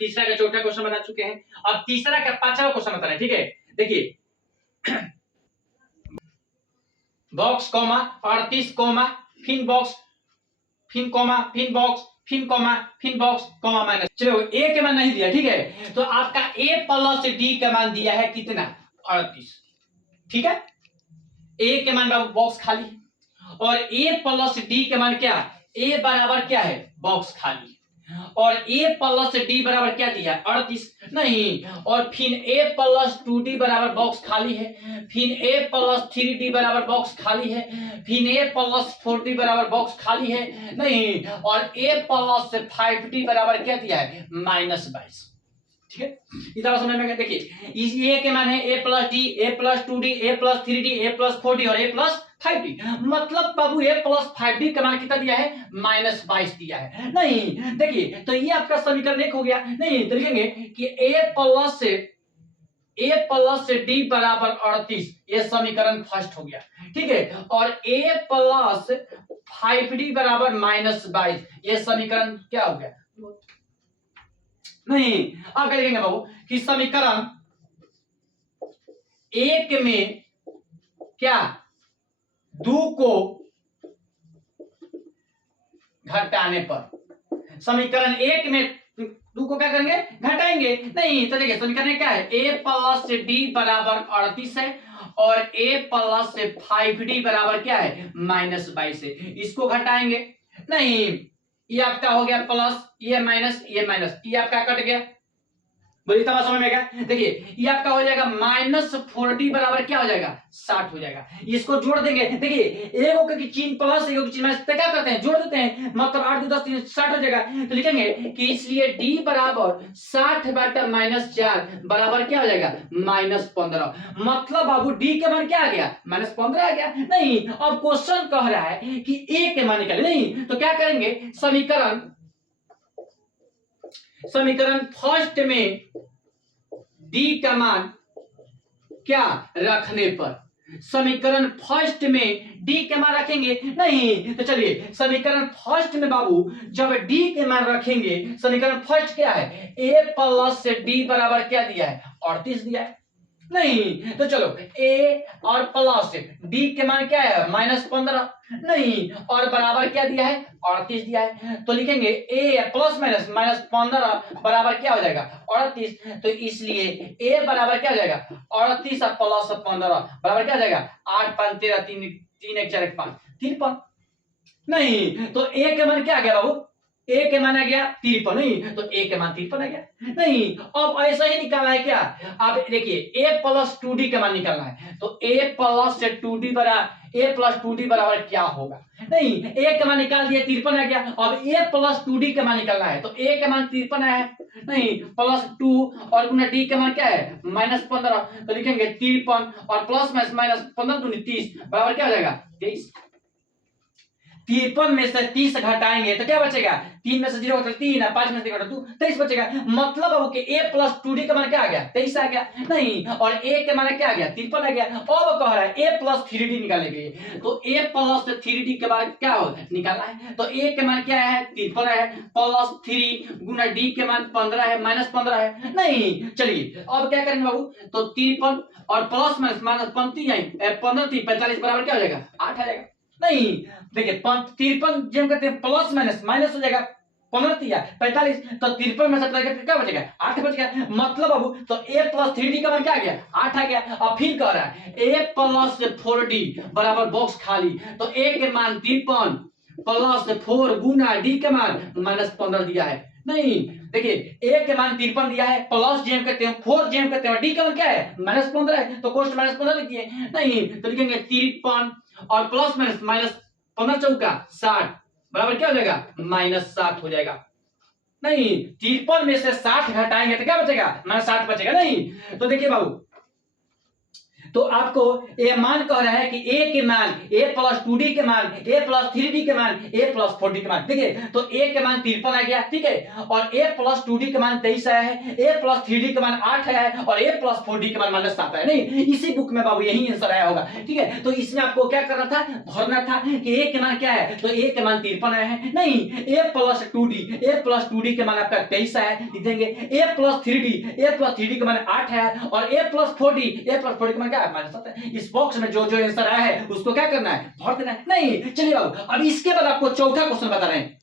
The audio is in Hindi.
तीसरा का चौथा क्वेश्चन बना चुके हैं। अब तीसरा का पांचवा क्वेश्चन बताना है, ठीक है। देखिए बॉक्स कॉमा 38 कॉमा फिन बॉक्स फिन कॉमा फिन बॉक्स फिन कॉमा फिन बॉक्स कॉमा माइनस। चलो ए के मान नहीं दिया, ठीक है, तो आपका ए प्लस डी का मान दिया है कितना 38, ठीक है। ए के मान बॉक्स खाली और ए प्लस डी के मान क्या, ए बराबर क्या है बॉक्स खाली और ए प्लस डी बराबर क्या दिया 38 नहीं, और फिर ए प्लस 2डी बराबर बॉक्स खाली है, फिर ए प्लस 3डी बराबर बॉक्स खाली है, फिर ए प्लस 4डी बराबर बॉक्स खाली है नहीं, और ए प्लस 5डी बराबर क्या दिया है -22, ठीक है। इधर समझ में देखिए इस ए के मान है ए प्लस डी ए प्लस 2डी ए प्लस 3डी ए प्लस 4डी और ए प्लस 5डी, मतलब बाबू ए प्लस 5डी का मान कितना दिया है -22 दिया है नहीं। देखिए तो ये आपका समीकरण एक हो गया नहीं, तो लिखेंगे कि ए प्लस से डी बराबर 38, ये समीकरण फर्स्ट हो गया, ठीक है। और ए प्लस 5डी बराबर -22, ये समीकरण क्या हो गया नहीं। अब क्या लिखेंगे बाबू कि समीकरण एक में क्या 2 को घटाने पर, समीकरण एक में 2 को क्या करेंगे घटाएंगे नहीं, तो देखिए समीकरण क्या है ए प्लस डी बराबर 38 है और ए प्लस 5डी बराबर क्या है -22 है, इसको घटाएंगे नहीं, ये आपका हो गया प्लस ये माइनस ये आपका कट गया, बोलिए तब समझ में गया। देखिए ये आपका हो जाएगा -40 बराबर क्या हो जाएगा 60 हो जाएगा, इसको जोड़ देंगे। देखिए एक की चिन्ह प्लस एक की चिन्ह माइनस, क्या करते हैं जोड़ देते हैं, मतलब 8 2 10 3 60 हो जाएगा, तो लिखेंगे कि इसलिए d बराबर 60 बटा -4 बराबर क्या हो जाएगा -15, मतलब बाबू d के मान क्या आ गया -15 आ गया नहीं। अब क्वेश्चन कह रहा है कि a के मान निकाले नहीं, तो क्या करेंगे समीकरण फर्स्ट में d का मान क्या रखने पर, समीकरण फर्स्ट में d के मान रखेंगे नहीं, तो चलिए समीकरण फर्स्ट में बाबू जब d के मान रखेंगे, समीकरण फर्स्ट क्या है a प्लस d बराबर क्या दिया है 38 दिया है नहीं, तो चलो a और प्लस d के मान क्या है -15 नहीं, और बराबर क्या दिया है 38 दिया है, तो लिखेंगे a प्लस माइनस -15 बराबर क्या हो जाएगा 38, तो इसलिए a बराबर क्या हो जाएगा 38 और प्लस 15 बराबर क्या हो जाएगा 8 5 13 3 3 1 4 1 5 53 नहीं, तो a के मान क्या आ गया बाबू a के मान आ गया 53 नहीं, तो a के मान 53 आ गया नहीं। अब ऐसा ही निकालना है क्या, अब देखिए a प्लस 2d का मान निकालना है, तो a प्लस 2d बराबर क्या होगा नहीं, a का मान निकाल दिया 53 आ गया, अब a प्लस 2d का मान निकालना है, तो a का मान 53 है नहीं, प्लस 2 और गुना d का मान क्या है -15, तो लिखेंगे 53 और प्लस -15 दूनी 30 बराबर क्या हो जाएगा 23। 53 में से 30 घटाएंगे तो क्या बचेगा 3 में से 0 घटा 3 है, 5 में से 0 घटा 2 23 बचेगा, मतलब अब कि a प्लस 2d का मान क्या आ गया 23 आ गया नहीं, और a के मान क्या आ गया 53 आ गया। अब कह रहा है a प्लस 3d निकालने के लिए, तो a प्लस 3d के मान क्या हो निकालना है, तो a के मान क्या है 53 है, प्लस 3 गुना d के मान 15 है -15 है नहीं। चलिए अब क्या करेंगे बाबू, तो 53 और प्लस माइनस 15 3 45 बराबर क्या हो जाएगा 8 आ जाएगा नहीं। देखिए 53 जब कहते हैं प्लस माइनस हो जाएगा 15 45, तो 53 में से क्या बचेगा 8 बचेगा, मतलब बाबू तो a प्लस 3d का मान क्या आ गया 8 आ गया। अब फिर कह रहा है a प्लस 4d बराबर बॉक्स खाली, तो a के मान 53 प्लस 4 गुना d के मान -15 दिया है नहीं। देखिए a के मान 53 दिया है, प्लस जेम करते हैं 4 जेम करते हैं, d का मान क्या है -15 है, तो कोष्ट -15 लिखिए नहीं, तो लिखेंगे 53 और प्लस माइनस 15 चौका 60 बराबर क्या हो जाएगा -7 हो जाएगा नहीं। 53 में से 60 घटाएंगे तो क्या बचेगा -7 बचेगा नहीं। तो देखिए बाबू तो आपको ये मान कह रहा है कि a के मान a प्लस 2d के मान a प्लस 3d के मान a प्लस 4d के मान, ठीक है। तो a के मान 53 आ गया, ठीक है, और a प्लस 2d के मान 23 आया है, a प्लस 3d के मान 8 आया है और a प्लस 4d के मान -7 आया। नहीं, इसी बुक में बाबू यही आंसर आया होगा, ठीक है। तो इसमें आपको क्या करना था, भरना था कि a के मान क्या है, तो a के मान 53 आया है, नहीं a प्लस 2d के मान आपका 23 आया है, लिख देंगे a प्लस 3d के मान 8 है और a प्लस 4d के मान क्या है, -7 है। इस बॉक्स में जो जो आंसर आया है उसको क्या करना है, भर देना है। नहीं, चलिए बाबू अब इसके बाद आपको चौथा क्वेश्चन बता रहे हैं।